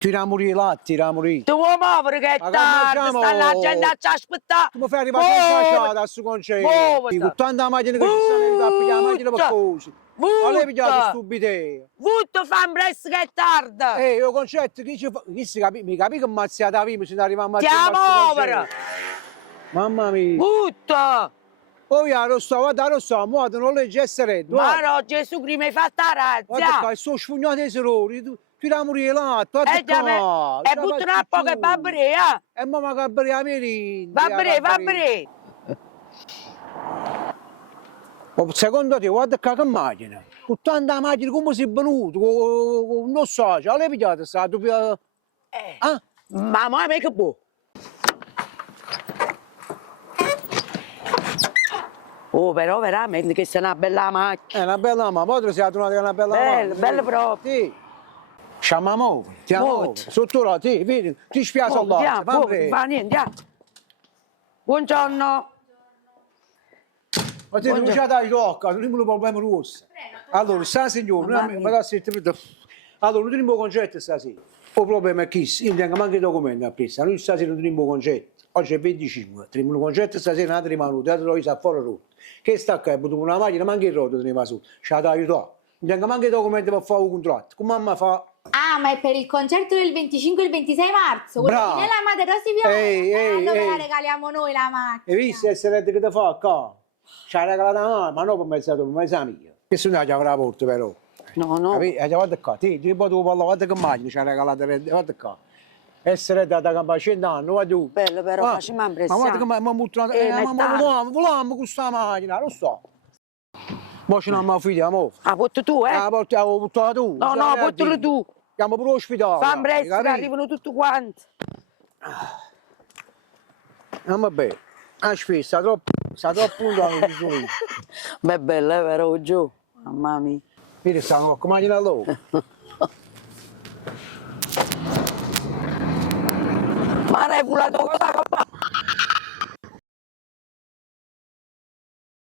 Tiriamo lì i latte, tiriamo lì. Tu vuoi muovere che è Ma che tardi, facciamo? sta la gente a ci aspettare. Come fai arrivare senza facciata a sto concerto? Muoviti. Con tanta macchina che ci stanno aiutando a pigliare la macchina per cose. Ma lei pigliate stupide. Butta, fa presto che è tardi. Io concetto, chi ci fa? Chi si capisce? Mi capisce che mazziata la prima, se ne arriva a Ti mazziata muovere. Mamma mia. Butta. Oh, via, lo so, guarda, lo so, muoio, non legge essere. Ma no, Gesù prima hai fatto la Guarda qua, razzia. sono sfugnato i errori. Tiriamo lì i latte, guarda già, qua. e buttano un po' che va bere, E mamma che bere la merenda. Va bere. Secondo te, guarda qua che macchina. Con tanta macchina, come si è venuto? Non so, ce l'hai pigliata, sta doppia... Ah? Ma mamma che buono. Oh, però veramente che sei una bella macchina. È una bella mamma, poi ti sei trovata che è una bella Bella, macchina. bella proprio. Sì. Sciamamo, ti amo. Molto. Sotto là, ti vedi, ti spiace all'occhio. Va niente, Buongiorno. Ma ti bruciate la tocca, non è un problema rosso. Allora, sta signore, allora, non abbiamo concetto stasera. Il problema è che io tengo anche i documenti a presa, noi stasera non abbiamo concetto. Oggi è 25, abbiamo un concetto stasera, non abbiamo teatro lo sa fuori rotto. Che sta qua, una macchina, ma anche il rotto teneva su, ci ha aiutato. Non tengo anche i documenti per fare un contratto. Come mamma fa? Ah, ma è per il concerto del 25 e il 26 marzo, quello Brava. che nella Madre Rosi Viola. Allora ehi. la regaliamo noi la macchina. Hai visto essere che ti fa qua? Ci ha regalato ma non per mezzo per mezzo mio. Che se no ci avrà porto però. No. Guarda qua, ti poi tu parla, guarda che macchina ci ha regalato, guarda qua. Essere da campa 100 anni, guarda tu. Bello però, facciamo Ma guarda che mi ha buttato, ma volevamo questa macchina, lo so. Mo ce l'hanno figlia, mo. Ah, porto tu, La portiamo buttata tu. No, portalo tu. Siamo pure ospitati. Fa presto che arrivano tutti quanti. Vabbè, aspetta, sta troppo lontano di giù. Ma è bello, è vero, giù. Mamma mia. Vedi, stanno con macchina loro. Ma hai volato cosa